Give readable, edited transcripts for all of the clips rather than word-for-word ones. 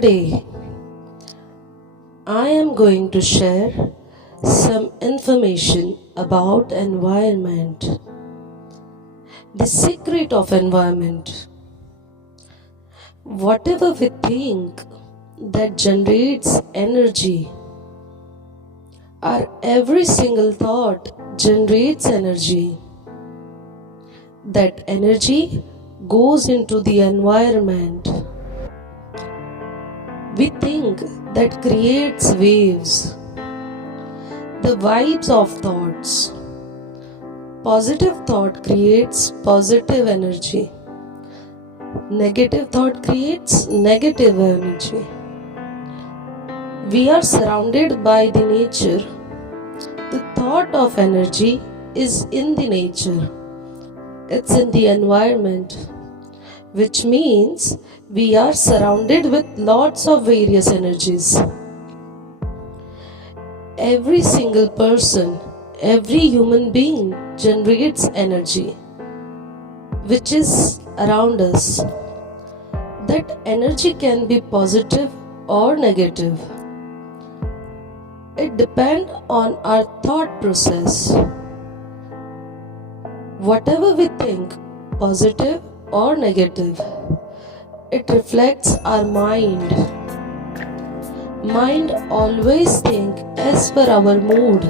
Today, I am going to share some information about environment. The secret of environment. Whatever we think that generates energy, our every single thought generates energy. That energy goes into the environment. We think that creates waves, the vibes of thoughts. Positive thought creates positive energy. Negative thought creates negative energy. We are surrounded by the nature. The thought of energy is in the nature. It's in the environment, which means we are surrounded with lots of various energies. Every single person, every human being generates energy, which is around us. That energy can be positive or negative. It depends on our thought process. Whatever we think, positive or negative, it reflects our mind. Mind always think as per our mood.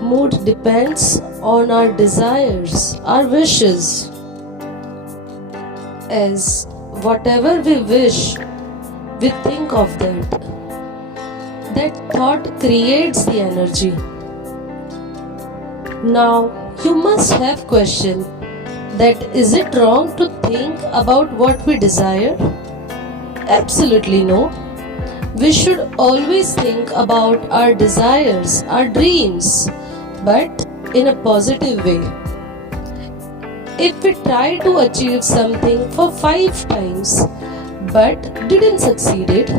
Mood depends on our desires, our wishes. As whatever we wish, we think of that. That thought creates the energy. Now, you must have question that is it wrong to think about what we desire? Absolutely no. We should always think about our desires, our dreams, but in a positive way. If we try to achieve something for 5 times but didn't succeed it,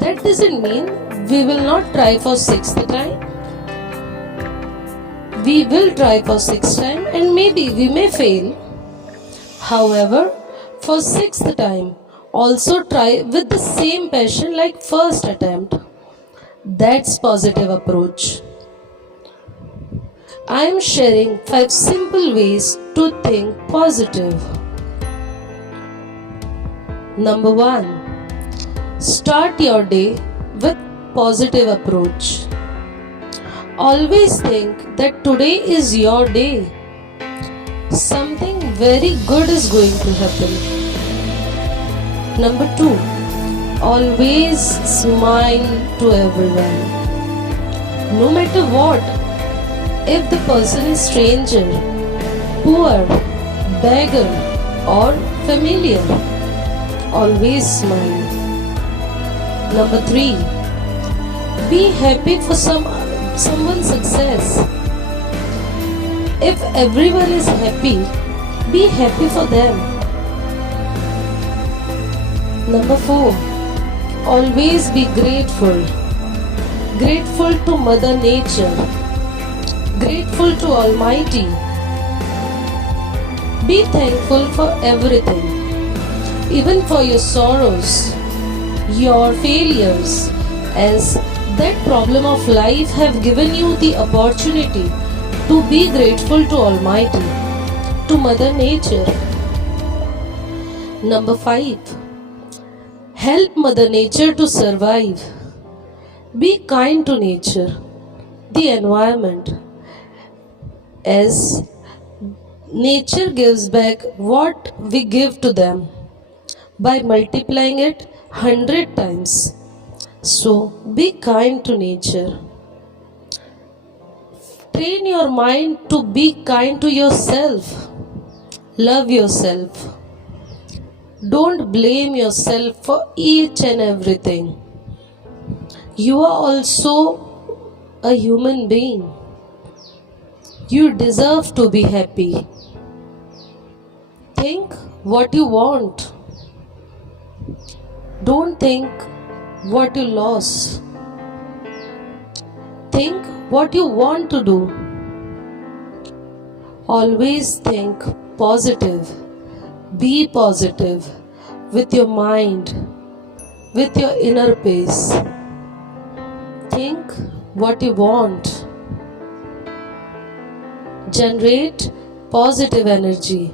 that doesn't mean we will not try for 6th time. We will try for 6th time and maybe we may fail. However, for 6th time, also try with the same passion like first attempt. That's positive approach. I am sharing 5 simple ways to think positive. Number 1. Start your day with positive approach. Always think that today is your day. Something very good is going to happen. Number 2. Always smile to everyone. No matter what, if the person is stranger, poor, beggar or familiar, always smile. Number 3. Be happy for someone's success. If everyone is happy, be happy for them. Number 4. Always be grateful. Grateful to Mother Nature. Grateful to Almighty. Be thankful for everything, even for your sorrows, your failures, as that problem of life have given you the opportunity to be grateful to Almighty, to Mother Nature. Number 5. Help Mother Nature to survive. Be kind to nature, the environment, as nature gives back what we give to them by multiplying it 100 times. So be kind to nature. Train your mind to be kind to yourself. Love yourself. Don't blame yourself for each and everything. You are also a human being. You deserve to be happy. Think what you want. Don't think what you lost. Think what you want to do. Always think positive. Be positive. with your mind, with your inner peace. Think what you want. Generate positive energy.